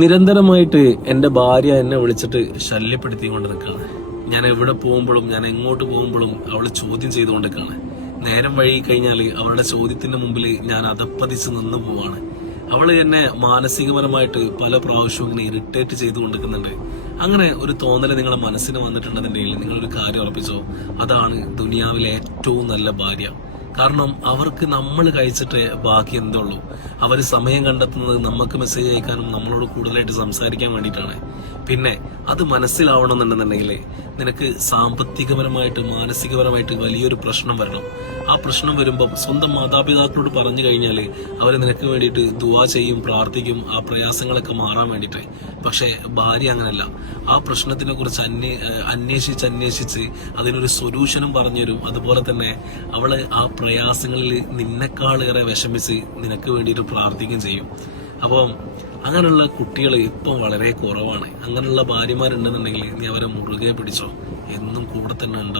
നിരന്തരമായിട്ട് എൻ്റെ ഭാര്യ എന്നെ വിളിച്ചിട്ട് ശല്യപ്പെടുത്തിക്കൊണ്ട് നിൽക്കുകയാണ്. ഞാൻ എവിടെ പോകുമ്പോഴും ഞാൻ എങ്ങോട്ട് പോകുമ്പോഴും അവള് ചോദ്യം ചെയ്തുകൊണ്ട് നിൽക്കുകയാണ്. നേരം വഴി കഴിഞ്ഞാൽ അവളുടെ ചോദ്യത്തിന്റെ മുമ്പിൽ ഞാൻ അതപ്പതിച്ച് നിന്ന് പോവാണ്. അവള് എന്നെ മാനസികപരമായിട്ട് പല പ്രാവശ്യവും ഇങ്ങനെ ഇറിറ്റേറ്റ് ചെയ്തുകൊണ്ടിരിക്കുന്നുണ്ട്. അങ്ങനെ ഒരു തോന്നല് നിങ്ങളുടെ മനസ്സിന് വന്നിട്ടുണ്ടെന്നുണ്ടെങ്കിൽ നിങ്ങളൊരു കാര്യം ഉറപ്പിച്ചോ, അതാണ് ദുനിയാവിലെ ഏറ്റവും നല്ല ഭാര്യ. കാരണം അവർക്ക് നമ്മൾ കഴിച്ചിട്ട് ബാക്കി എന്തുള്ളൂ. അവർ സമയം കണ്ടെത്തുന്നത് നമുക്ക് മെസ്സേജ് അയക്കാനും നമ്മളോട് കൂടുതലായിട്ട് സംസാരിക്കാൻ വേണ്ടിയിട്ടാണ്. പിന്നെ അത് മനസ്സിലാവണമെന്നുണ്ടെന്നുണ്ടെങ്കിൽ നിനക്ക് സാമ്പത്തികപരമായിട്ട് മാനസികപരമായിട്ട് വലിയൊരു പ്രശ്നം വരണം. ആ പ്രശ്നം വരുമ്പോൾ സ്വന്തം മാതാപിതാക്കളോട് പറഞ്ഞു കഴിഞ്ഞാൽ അവർ നിനക്ക് വേണ്ടിയിട്ട് ദുആ ചെയ്യും, പ്രാർത്ഥിക്കും, ആ പ്രയാസങ്ങളൊക്കെ മാറാൻ വേണ്ടിയിട്ട്. പക്ഷെ ഭാര്യ അങ്ങനല്ല. ആ പ്രശ്നത്തിനെ കുറിച്ച് അന്വേഷിച്ച് അതിനൊരു സൊല്യൂഷനും പറഞ്ഞുതരും. അതുപോലെ തന്നെ അവള് ആ പ്രയാസങ്ങളിൽ നിന്നെക്കാളേറെ വിഷമിച്ച് നിനക്ക് വേണ്ടിയിട്ട് പ്രാർത്ഥിക്കുകയും ചെയ്യും. അപ്പം അങ്ങനെയുള്ള കുട്ടികൾ ഇപ്പം വളരെ കുറവാണ്. അങ്ങനെയുള്ള ഭാര്യമാരുണ്ടെന്നുണ്ടെങ്കിൽ നീ അവരെ മുറുകെ പിടിച്ചോ, എന്നും കൂടെ തന്നെ ഉണ്ടാവും.